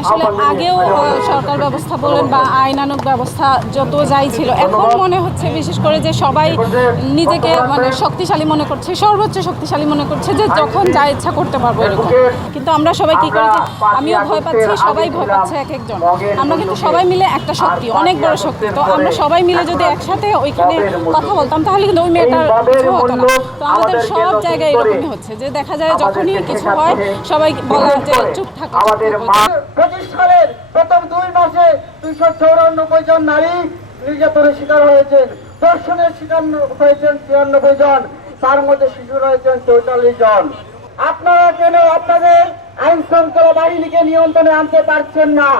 আসলে আগেও সরকার ব্যবস্থা বলেন বা আইনানুক ব্যবস্থা যত যাই ছিল, এখন মনে হচ্ছে বিশেষ করে যে সবাই নিজেকে মানে শক্তিশালী মনে করছে, সর্বোচ্চ শক্তিশালী মনে করছে যে যখন যা ইচ্ছা করতে পারব এরকম। কিন্তু আমরা সবাই কি করি যে, আমিও ভয় পাচ্ছি, সবাই ভয় পাচ্ছে এক একজন। আমরা কিন্তু সবাই মিলে একটা শক্তি, অনেক বড় শক্তি। তো আমরা সবাই মিলে যদি একসাথে ওইখানে কথা বলতাম, তাহলে কিন্তু ওই মেয়েটার কিছু হতো না। তো আমাদের সব জায়গায় এরকমই হচ্ছে যে দেখা যায় যখনই কিছু হয়, সবাই বলা যে চুপ থাকো। পঁচিশ সালের প্রথম দুই মাসে দুইশো চৌরানব্বই জন নারী নির্যাতনের শিকার হয়েছেন। ধর্ষণের শিকার হয়েছেন ছিয়ানব্বই জন। তার মধ্যে শিশু রয়েছেন চৌচল্লিশ জন। আপনারা কেন আপনাদের আইন শৃঙ্খলা বাহিনীকে নিয়ন্ত্রণে আনতে পারছেন না?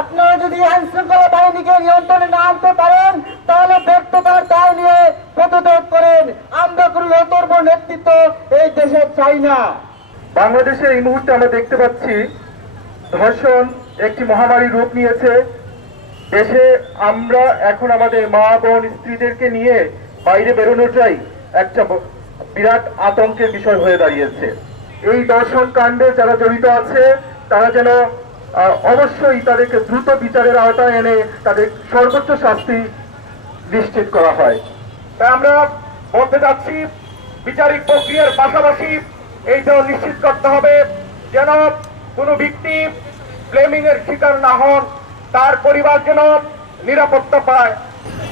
আপনারা যদি আইন শৃঙ্খলা বাহিনীকে নিয়ন্ত্রণে না আনতে পারেন, তাহলে ব্যর্থতার দায় নিয়ে পদত্যাগ করেন। আমরা কোনো নেতৃত্ব এই দেশে চাই না। বাংলাদেশে এই মুহূর্তে আমরা দেখতে পাচ্ছি ধর্ষণ একটি মহামারী রূপ নিয়েছে। দেশে আমরা এখন আমাদের মা, বোন, স্ত্রীদেরকে নিয়ে বাইরে বেরোনোটাই একটা বিরাট আতঙ্কের বিষয় হয়ে দাঁড়িয়েছে। এই দর্শন কাণ্ডে যারা জড়িত আছে, তারা যেন অবশ্যই তাদেরকে দ্রুত বিচারের আওতায় এনে তাদের সর্বোচ্চ শাস্তি নিশ্চিত করা হয়। তাই আমরা বলতে যাচ্ছি বিচারিক প্রক্রিয়ার পাশাপাশি এইটাও নিশ্চিত করতে হবে যেন কোনো ব্যক্তি ব্লেমিং এর শিকার না হন, তার পরিবার যেন নিরাপত্তা পায়।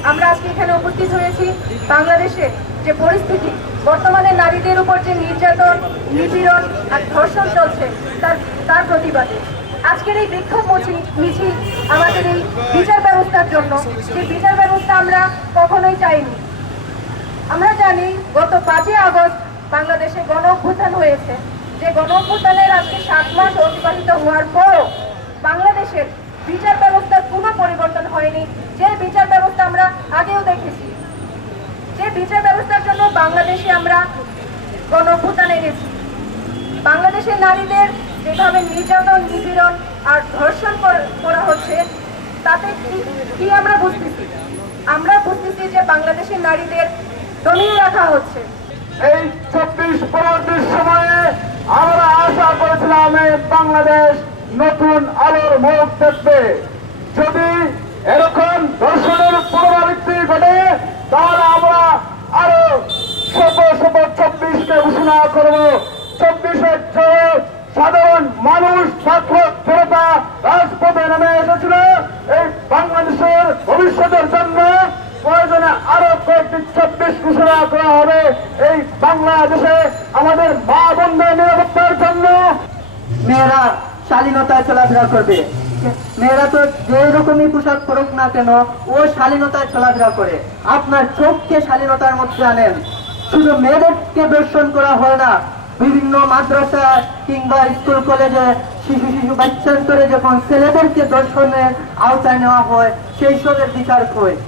আমরা আজকে এখানে উপস্থিত হয়েছি বাংলাদেশে যে পরিস্থিতি, বর্তমানে নারীদের উপর যে নির্যাতন, নিপীড়ন আর ধর্ষণ চলছে, তার তার প্রতিবাদে। আজকের এই বিক্ষোভ মিছিল আমাদের এই বিচার ব্যবস্থার জন্য যে বিচার ব্যবস্থা আমরা কখনোই চাইনি। আমরা জানি গত পাঁচই আগস্ট বাংলাদেশে গণ অভ্যুত্থান হয়েছে। যে গণ অভ্যুত্থানের আজকে সাত মাস অতিবাহিত হওয়ার পরও বাংলাদেশের বিচার ব্যবস্থার কোনো পরিবর্তন হয়নি যে বিচার ব্যবস্থা আমরা আগেও দেখেছি যে বিচার ব্যবস্থার জন্য বাংলাদেশে আমরা গণ অভ্যুত্থান এনেছি বাংলাদেশের নারীদের যেভাবে নির্যাতন, নিপীড়ন আর ধর্ষণ করা হচ্ছে, তাতে কি- আমরা বুঝতেছি? আমরা বুঝতেছি যে বাংলাদেশের নারীদের দমিয়ে রাখা হচ্ছে। এই চব্বিশ পরবর্তী সময়ে আমরা আশা করেছিলাম বাংলাদেশ নতুন আলোর মুখ দেখবে। যদি এরকম দর্শনের পুনরাবৃত্তি ঘটে, তাহলে আমরা আরও শত শত চব্বিশকে ঘোষণা করব। চব্বিশের চেয়ে সাধারণ মানুষ ছাত্র জনতা রাজপথে নেমে এসেছিল। এই বাংলাদেশের ভবিষ্যতের জন্য প্রয়োজনে আরও কয়েকটি চব্বিশ ঘোষণা করা হবে। এই বাংলাদেশে আমাদের মা বন্ধের নিরাপত্তার জন্য মেয়েরা শালীনতায় চলাফেরা করবে। মেয়েরা তো যে রকমই পোশাক পরুক না কেন, ও শালীনতায় চলাফেরা করে। আপনার চোখকে শালীনতার মধ্যে আনেন। শুধু মেয়েদেরকে দর্শন করা হয় না, বিভিন্ন মাদ্রাসা কিংবা স্কুল, কলেজে শিশু শিশু বাচ্চান্তরে যখন ছেলেদেরকে দর্শনের আওতায় নেওয়া হয়, সেই সবের বিচার হয়।